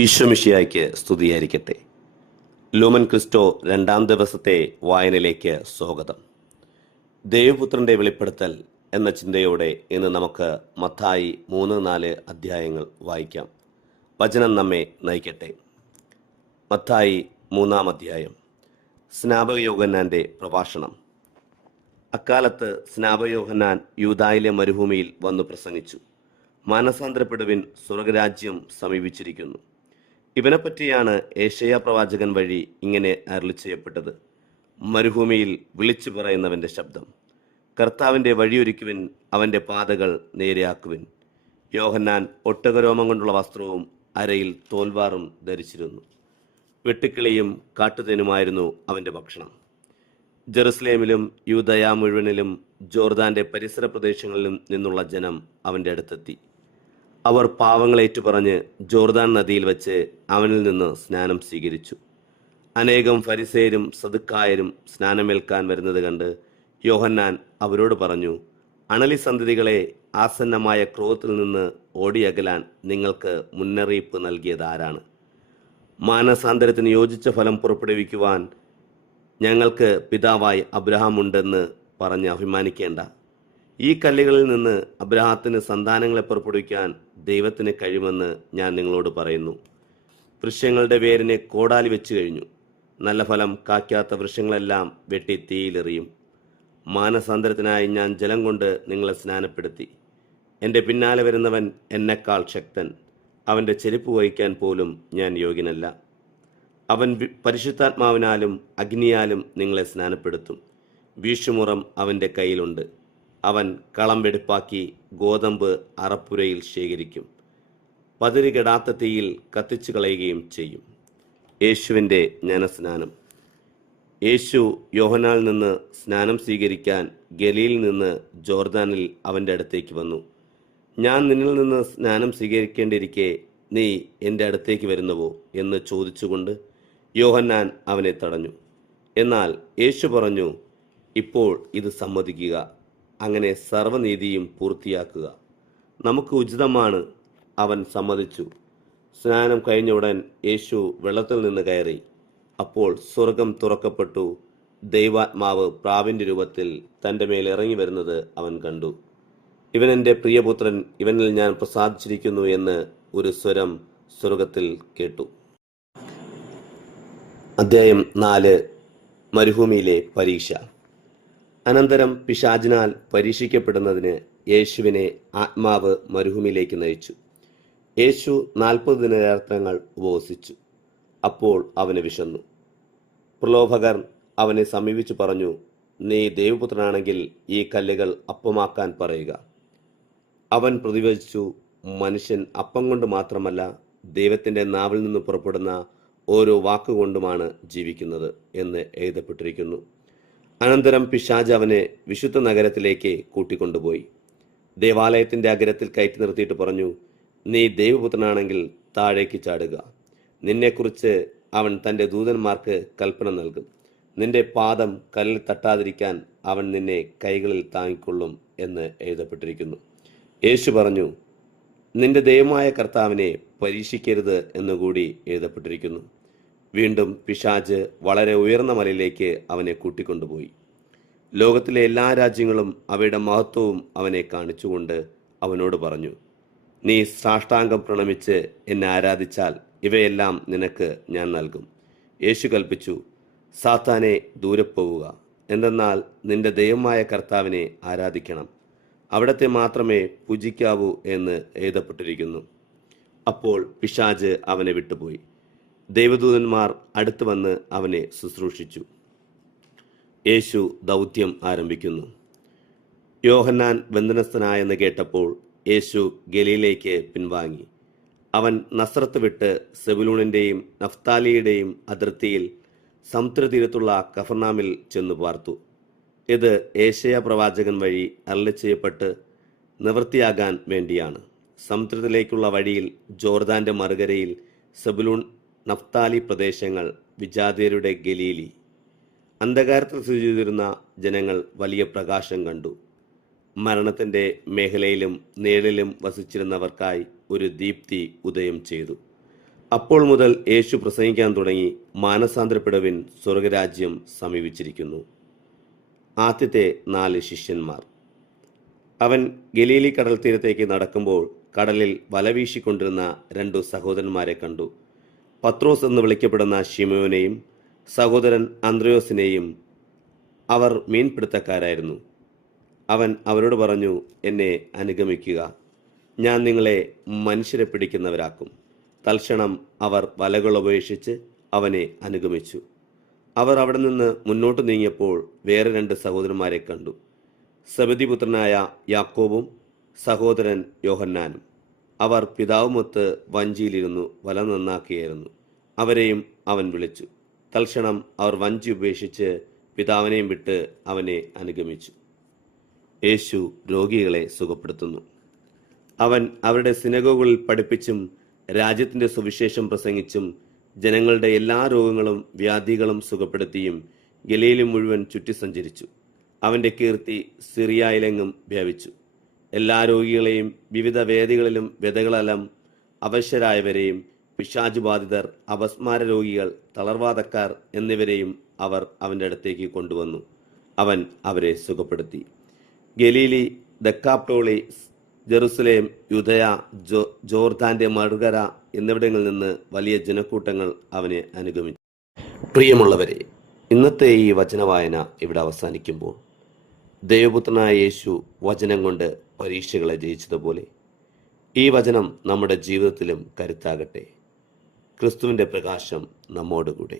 ഈശോമിശിഹായ്ക്ക് സ്തുതിയായിരിക്കട്ടെ. Lumen Cristo രണ്ടാം ദിവസത്തെ വായനയിലേക്ക് സ്വാഗതം. ദൈവപുത്രന്റെ വെളിപ്പെടുത്തൽ എന്ന ചിന്തയോടെ ഇന്ന് നമുക്ക് മത്തായി 3-4 അധ്യായങ്ങൾ വായിക്കാം. വചനം നമ്മെ നയിക്കട്ടെ. മത്തായി 3-ാം അധ്യായം. സ്നാപകയോഹന്നാന്റെ പ്രഭാഷണം. അക്കാലത്ത് സ്നാപകയോഹന്നാൻ യൂദായിലെ മരുഭൂമിയിൽ വന്നു പ്രസംഗിച്ചു, മാനസാന്തരപ്പെടുവിൻ, സ്വർഗരാജ്യം സമീപിച്ചിരിക്കുന്നു. ഇവനെപ്പറ്റിയാണ് ഏശയ്യാ പ്രവാചകൻ വഴി ഇങ്ങനെ അരുളി ചെയ്യപ്പെട്ടത്: മരുഭൂമിയിൽ വിളിച്ചു പറയുന്നവന്റെ ശബ്ദം, കർത്താവിൻ്റെ വഴിയൊരുക്കുവിൻ, അവൻ്റെ പാതകൾ നേരെയാക്കുവിൻ. യോഹന്നാൻ ഒട്ടകരോമം കൊണ്ടുള്ള വസ്ത്രവും അരയിൽ തോൽവാറും ധരിച്ചിരുന്നു. വെട്ടുക്കിളിയും കാട്ടുതേനുമായിരുന്നു അവൻ്റെ ഭക്ഷണം. ജെറുസലേമിലും യൂദയ മുഴുവനിലും ജോർദാന്റെ പരിസര പ്രദേശങ്ങളിലും നിന്നുള്ള ജനം അവൻ്റെ അടുത്തെത്തി. അവർ പാവങ്ങളേറ്റുപറഞ്ഞ് ജോർദാൻ നദിയിൽ വെച്ച് അവനിൽ നിന്ന് സ്നാനം സ്വീകരിച്ചു. അനേകം ഫരിസേരും സദുക്കായരും സ്നാനമേൽക്കാൻ വരുന്നത് കണ്ട് യോഹന്നാൻ അവരോട് പറഞ്ഞു: അണലി സന്തതികളെ, ആസന്നമായ ക്രോധത്തിൽ നിന്ന് ഓടിയകലാൻ നിങ്ങൾക്ക് മുന്നറിയിപ്പ് നൽകിയത് ആരാണ്? മാനസാന്തരത്തിന് യോജിച്ച ഫലം പുറപ്പെടുവിക്കുവാൻ ഞങ്ങൾക്ക് പിതാവായി അബ്രഹാം ഉണ്ടെന്ന് പറഞ്ഞ് അഭിമാനിക്കേണ്ട. ഈ കല്ലുകളിൽ നിന്ന് അബ്രഹാത്തിന് സന്താനങ്ങളെ പുറപ്പെടുവിക്കാൻ ദൈവത്തിന് കഴിയുമെന്ന് ഞാൻ നിങ്ങളോട് പറയുന്നു. വൃക്ഷങ്ങളുടെ വേരിനെ കോടാലി വെച്ച് കഴിഞ്ഞു. നല്ല ഫലം കായ്ക്കാത്ത വൃക്ഷങ്ങളെല്ലാം വെട്ടി തീയിലെറിയും. മാനസാന്തരത്തിനായി ഞാൻ ജലം കൊണ്ട് നിങ്ങളെ സ്നാനപ്പെടുത്തി. എൻ്റെ പിന്നാലെ വരുന്നവൻ എന്നെക്കാൾ ശക്തൻ. അവൻ്റെ ചെരുപ്പ് വഹിക്കാൻ പോലും ഞാൻ യോഗ്യനല്ല. അവൻ പരിശുദ്ധാത്മാവിനാലും അഗ്നിയാലും നിങ്ങളെ സ്നാനപ്പെടുത്തും. വീശുമുറം അവൻ്റെ കയ്യിലുണ്ട്. അവൻ കളം വെടുപ്പാക്കി ഗോതമ്പ് അറപ്പുരയിൽ ശേഖരിക്കും, പതിരുകെടാത്ത തീയിൽ കത്തിച്ചു കളയുകയും ചെയ്യും. യേശുവിൻ്റെ ജ്ഞാനസ്നാനം. യേശു യോഹന്നാനിൽ നിന്ന് സ്നാനം സ്വീകരിക്കാൻ ഗലീലിൽ നിന്ന് ജോർദാനിൽ അവൻ്റെ അടുത്തേക്ക് വന്നു. ഞാൻ നിന്നിൽ നിന്ന് സ്നാനം സ്വീകരിക്കേണ്ടിയിരിക്കെ നീ എൻ്റെ അടുത്തേക്ക് വരുന്നുവോ എന്ന് ചോദിച്ചുകൊണ്ട് യോഹന്നാൻ അവനെ തടഞ്ഞു. എന്നാൽ യേശു പറഞ്ഞു: ഇപ്പോൾ ഇത് സമ്മതിക്കുക, അങ്ങനെ സർവ്വനീതിയും പൂർത്തിയാക്കുക നമുക്ക് ഉചിതമാണ്. അവൻ സമ്മതിച്ചു. സ്നാനം കഴിഞ്ഞ ഉടൻ യേശു വെള്ളത്തിൽ നിന്ന് കയറി. അപ്പോൾ സ്വർഗം തുറക്കപ്പെട്ടു. ദൈവാത്മാവ് പ്രാവിൻ്റെ രൂപത്തിൽ തൻ്റെ മേൽ ഇറങ്ങി വരുന്നത് അവൻ കണ്ടു. ഇവൻ എൻ്റെ പ്രിയപുത്രൻ, ഇവനിൽ ഞാൻ പ്രസാദിച്ചിരിക്കുന്നു എന്ന് ഒരു സ്വരം സ്വർഗത്തിൽ കേട്ടു. അധ്യായം 4. മരുഭൂമിയിലെ പരീക്ഷ. അനന്തരം പിശാചിനാൽ പരീക്ഷിക്കപ്പെടുന്നതിന് യേശുവിനെ ആത്മാവ് മരുഭൂമിയിലേക്ക് നയിച്ചു. യേശു 40 ദിനരാത്രങ്ങൾ ഉപവസിച്ചു. അപ്പോൾ അവന് വിശന്നു. പ്രലോഭകർ അവനെ സമീപിച്ചു പറഞ്ഞു: നീ ദൈവപുത്രനാണെങ്കിൽ ഈ കല്ലുകൾ അപ്പമാക്കാൻ പറയുക. അവൻ പ്രതിവചിച്ചു: മനുഷ്യൻ അപ്പം കൊണ്ട് മാത്രമല്ല, ദൈവത്തിൻ്റെ നാവിൽ നിന്ന് പുറപ്പെടുന്ന ഓരോ വാക്കുകൊണ്ടുമാണ് ജീവിക്കുന്നത് എന്ന് എഴുതപ്പെട്ടിരിക്കുന്നു. അനന്തരം പിശാച് അവനെ വിശുദ്ധ നഗരത്തിലേക്ക് കൂട്ടിക്കൊണ്ടുപോയി. ദേവാലയത്തിൻ്റെ അഗ്രത്തിൽ കയറ്റി നിർത്തിയിട്ട് പറഞ്ഞു: നീ ദൈവപുത്രനാണെങ്കിൽ താഴേക്ക് ചാടുക. നിന്നെക്കുറിച്ച് അവൻ തൻ്റെ ദൂതന്മാർക്ക് കൽപ്പന നൽകും. നിന്റെ പാദം കല്ലിൽ തട്ടാതിരിക്കാൻ അവൻ നിന്നെ കൈകളിൽ താങ്ങിക്കൊള്ളും എന്ന് എഴുതപ്പെട്ടിരിക്കുന്നു. യേശു പറഞ്ഞു: നിന്റെ ദൈവമായ കർത്താവിനെ പരീക്ഷിക്കരുത് എന്നുകൂടി എഴുതപ്പെട്ടിരിക്കുന്നു. വീണ്ടും പിശാച് വളരെ ഉയർന്ന മലയിലേക്ക് അവനെ കൂട്ടിക്കൊണ്ടുപോയി. ലോകത്തിലെ എല്ലാ രാജ്യങ്ങളും അവയുടെ മഹത്വവും അവനെ കാണിച്ചുകൊണ്ട് അവനോട് പറഞ്ഞു: നീ സാഷ്ടാംഗം പ്രണമിച്ച് എന്നെ ആരാധിച്ചാൽ ഇവയെല്ലാം നിനക്ക് ഞാൻ നൽകും. യേശു കൽപ്പിച്ചു: സാത്താനെ ദൂരെ പോവുക, എന്തെന്നാൽ നിന്റെ ദൈവമായ കർത്താവിനെ ആരാധിക്കണം, അവിടത്തെ മാത്രമേ പൂജിക്കാവൂ എന്ന് എഴുതപ്പെട്ടിരിക്കുന്നു. അപ്പോൾ പിശാച് അവനെ വിട്ടുപോയി. ദൈവദൂതന്മാർ അടുത്തു വന്ന് അവനെ ശുശ്രൂഷിച്ചു. യേശു ദൗത്യം ആരംഭിക്കുന്നു. യോഹന്നാൻ ബന്ധനസ്ഥനായെന്ന് കേട്ടപ്പോൾ യേശു ഗലീലയിലേക്ക് പിൻവാങ്ങി. അവൻ നസ്രത്ത് വിട്ട് സെബുലൂണിൻ്റെയും നഫ്താലിയുടെയും അതിർത്തിയിൽ സമുദ്രതീരത്തുള്ള കഫർനാമിൽ ചെന്നു പാർത്തു. ഇത് ഏശയ്യാ പ്രവാചകൻ വഴി അരുളി ചെയ്യപ്പെട്ട് നിവൃത്തിയാകാൻ വേണ്ടിയാണ്. സമുദ്രത്തിലേക്കുള്ള വഴിയിൽ ജോർദാന്റെ മറുകരയിൽ സെബുലൂൺ നഫ്താലി പ്രദേശങ്ങൾ, വിജാതിയരുടെ ഗലീലി. അന്ധകാരത്തിൽ സ്ഥിതി ചെയ്തിരുന്ന ജനങ്ങൾ വലിയ പ്രകാശം കണ്ടു. മരണത്തിൻ്റെ മേഖലയിലും നിഴലിലും വസിച്ചിരുന്നവർക്കായി ഒരു ദീപ്തി ഉദയം ചെയ്തു. അപ്പോൾ മുതൽ യേശു പ്രസംഗിക്കാൻ തുടങ്ങി, മാനസാന്തരപ്പെടുവിൻ, സ്വർഗരാജ്യം സമീപിച്ചിരിക്കുന്നു. ആദ്യത്തെ 4 ശിഷ്യന്മാർ. അവൻ ഗലീലി കടൽ തീരത്തേക്ക് നടക്കുമ്പോൾ കടലിൽ വല വീശിക്കൊണ്ടിരുന്ന 2 സഹോദരന്മാരെ കണ്ടു. പത്രോസ് എന്ന് വിളിക്കപ്പെടുന്ന ശിമോനെയും സഹോദരൻ അന്ത്രയോസിനെയും. അവർ മീൻപിടുത്തക്കാരായിരുന്നു. അവൻ അവരോട് പറഞ്ഞു, എന്നെ അനുഗമിക്കുക, ഞാൻ നിങ്ങളെ മനുഷ്യരെ പിടിക്കുന്നവരാക്കും. തൽക്ഷണം അവർ വലകൾ ഉപേക്ഷിച്ച് അവനെ അനുഗമിച്ചു. അവർ അവിടെ നിന്ന് മുന്നോട്ട് നീങ്ങിയപ്പോൾ വേറെ 2 സഹോദരന്മാരെ കണ്ടു, സെബെദിപുത്രനായ യാക്കോബും സഹോദരൻ യോഹന്നാനും. അവർ പിതാവുമൊത്ത് വഞ്ചിയിലിരുന്നു വല നന്നാക്കിയായിരുന്നു. അവരെയും അവൻ വിളിച്ചു. തൽക്ഷണം അവർ വഞ്ചി ഉപേക്ഷിച്ച് പിതാവിനെയും വിട്ട് അവനെ അനുഗമിച്ചു. യേശു രോഗികളെ സുഖപ്പെടുത്തുന്നു. അവൻ അവരുടെ സിനഗോഗുകളിൽ പഠിപ്പിച്ചും രാജ്യത്തിൻ്റെ സുവിശേഷം പ്രസംഗിച്ചും ജനങ്ങളുടെ എല്ലാ രോഗങ്ങളും വ്യാധികളും സുഖപ്പെടുത്തിയും ഗലീലി മുഴുവൻ ചുറ്റി സഞ്ചരിച്ചു. അവൻ്റെ കീർത്തി സിറിയയിലെങ്ങും വ്യാപിച്ചു. എല്ലാ രോഗികളെയും വിവിധ വേദികളിലും വ്യതകളെല്ലാം അവശരായവരെയും പിശാചുബാധിതർ, അപസ്മാര രോഗികൾ, തളർവാദക്കാർ എന്നിവരെയും അവർ അവൻ്റെ അടുത്തേക്ക് കൊണ്ടുവന്നു. അവൻ അവരെ സുഖപ്പെടുത്തി. ഗലീലി, ദക്കാപ്പോളി, ജെറുസലേം, യൂദയ, ജോർദാന്റെ മറുകര എന്നിവിടങ്ങളിൽ നിന്ന് വലിയ ജനക്കൂട്ടങ്ങൾ അവനെ അനുഗമിച്ചു. പ്രിയമുള്ളവരെ, ഇന്നത്തെ ഈ വചനവായന ഇവിടെ അവസാനിക്കുമ്പോൾ ദൈവപുത്രനായ യേശു വചനം കൊണ്ട് പരീക്ഷകളെ ജയിച്ചതുപോലെ ഈ വചനം നമ്മുടെ ജീവിതത്തിലും കരുത്താകട്ടെ. ക്രിസ്തുവിൻ്റെ പ്രകാശം നമ്മോടുകൂടെ.